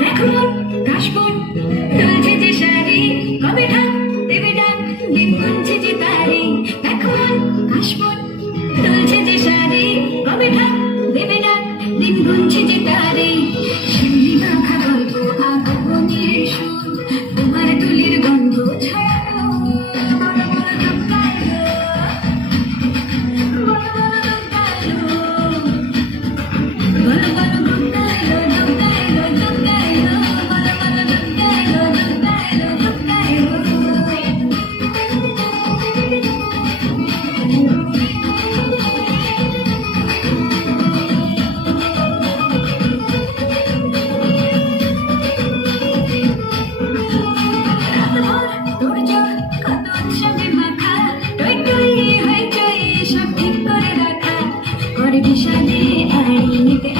দেখো কাশবন তুলছে যে শাড়ি, কবে ঢাক দেবে ডাক, দিন গুনছে যে তারি। দেখো কাশবন তুলছে যে শাড়ি, কবে ঢাক দেবে ডাক, দিন গুনছে যে তারি। শিউলি মাখা গল্প আগমনের সুর, তোমার তুলির গন্ধ ছড়ানো। বড় বড় দোকানো, বড় বড় দোকানো, বড় বড় দোকানো, দোকানো, দোকানো, বড় বড় দোকানো, দোকানো, দোকানো। তোর জোর কত উৎসবে মাখা, টই টই হইচই সব ঠিক করে রাখা, করে বিষাদে আড়ি নিতে